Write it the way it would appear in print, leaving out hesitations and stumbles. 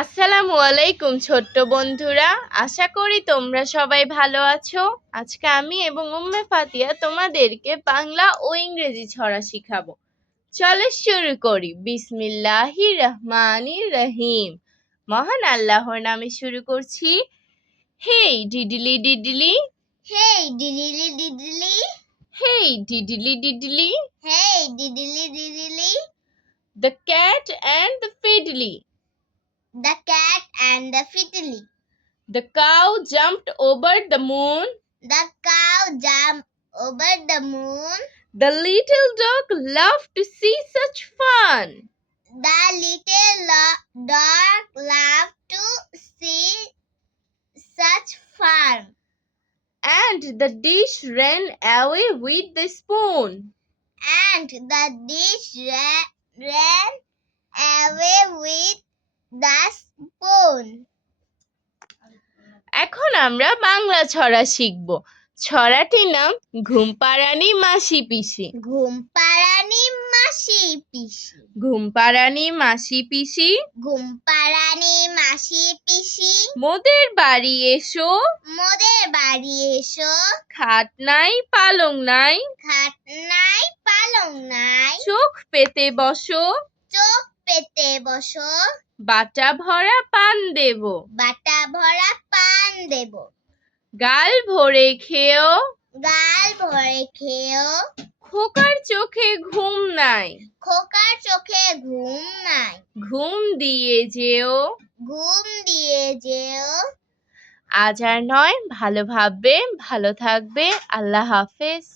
আসসালামু আলাইকুম ছোট্ট বন্ধুরা, আশা করি তোমরা সবাই ভালো আছো। আজকে আমি এবং উম্মে ফাতিয়া তোমাদেরকে বাংলা ও ইংরেজি ছড়া শিখাবো। চলো শুরু করি। বিসমিল্লাহির রহমানির রহিম। মহান আল্লাহর নামে শুরু করছি। Hey diddly diddly, Hey diddly diddly, hey diddly diddly, hey diddly diddly, the cat and the fiddly, the cat and the fiddly. The cow jumped over the moon, The cow jumped over the moon. the little dog loved to see such fun. The little dog loved to see such fun. And the dish ran away with the spoon. And the dish ran away with the spoon. এখন আমরা বাংলা ছড়া শিখব। ছড়াটির নাম ঘুমপাড়ানি মাসি পিসি। ঘুমপাড়ানি মাসি পিসি, ঘুমপাড়ানি মাসি পিসি, ঘুমপাড়ানি মাসি পিসি, মোদের বাড়ি এসো, মোদের বাড়ি এসো। খাট নাই পালং নাই, খাট নাই পালং নাই, চোখ পেতে বসো, চোখ পেতে বসো। বাটা ভরা পান দেব, বাটা ভরা পান দেব। গাল ভরে খেও, গাল ভরে খেও। খোকার চোখে ঘুম নাই, খোকার চোখে ঘুম নাই, ঘুম দিয়ে যেও। ঘুম দিয়ে যেও। আজ আর নয়, ভালো ভাববে, ভালো থাকবে। আল্লাহ হাফেজ।